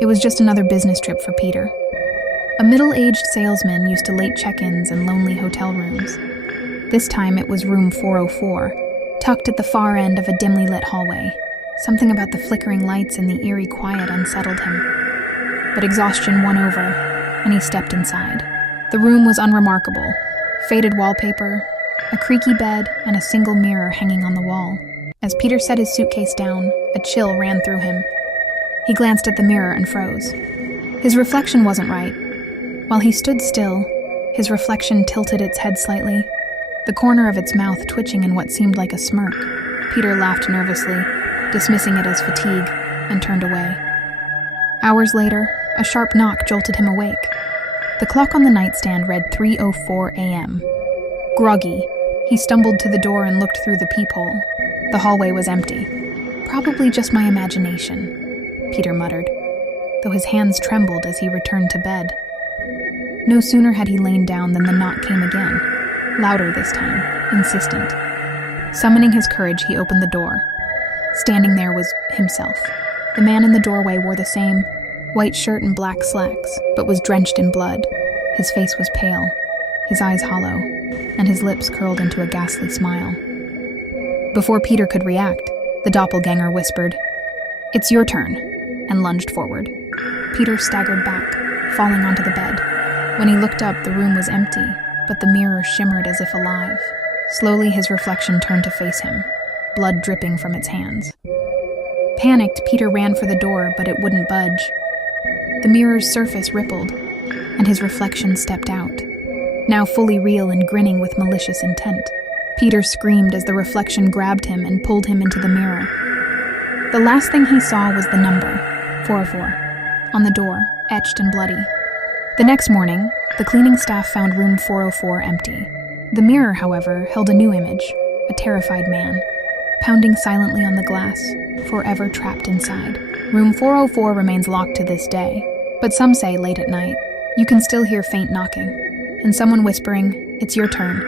It was just another business trip for Peter. A middle-aged salesman used to late check-ins and lonely hotel rooms. This time it was room 404, tucked at the far end of a dimly lit hallway. Something about the flickering lights and the eerie quiet unsettled him. But exhaustion won over, and he stepped inside. The room was unremarkable. Faded wallpaper, a creaky bed, and a single mirror hanging on the wall. As Peter set his suitcase down, a chill ran through him. He glanced at the mirror and froze. His reflection wasn't right. While he stood still, his reflection tilted its head slightly, the corner of its mouth twitching in what seemed like a smirk. Peter laughed nervously, dismissing it as fatigue, and turned away. Hours later, a sharp knock jolted him awake. The clock on the nightstand read 3:04 a.m. Groggy, he stumbled to the door and looked through the peephole. The hallway was empty. Probably just my imagination, Peter muttered, though his hands trembled as he returned to bed. No sooner had he lain down than the knock came again, louder this time, insistent. Summoning his courage, he opened the door. Standing there was himself. The man in the doorway wore the same white shirt and black slacks, but was drenched in blood. His face was pale, his eyes hollow, and his lips curled into a ghastly smile. Before Peter could react, the doppelganger whispered, "It's your turn," and lunged forward. Peter staggered back, falling onto the bed. When he looked up, the room was empty, but the mirror shimmered as if alive. Slowly, his reflection turned to face him, blood dripping from its hands. Panicked, Peter ran for the door, but it wouldn't budge. The mirror's surface rippled, and his reflection stepped out, now fully real and grinning with malicious intent. Peter screamed as the reflection grabbed him and pulled him into the mirror. The last thing he saw was the number, 404, on the door, etched and bloody. The next morning, the cleaning staff found room 404 empty. The mirror, however, held a new image, a terrified man, pounding silently on the glass, forever trapped inside. Room 404 remains locked to this day, but some say late at night, you can still hear faint knocking, and someone whispering, "It's your turn."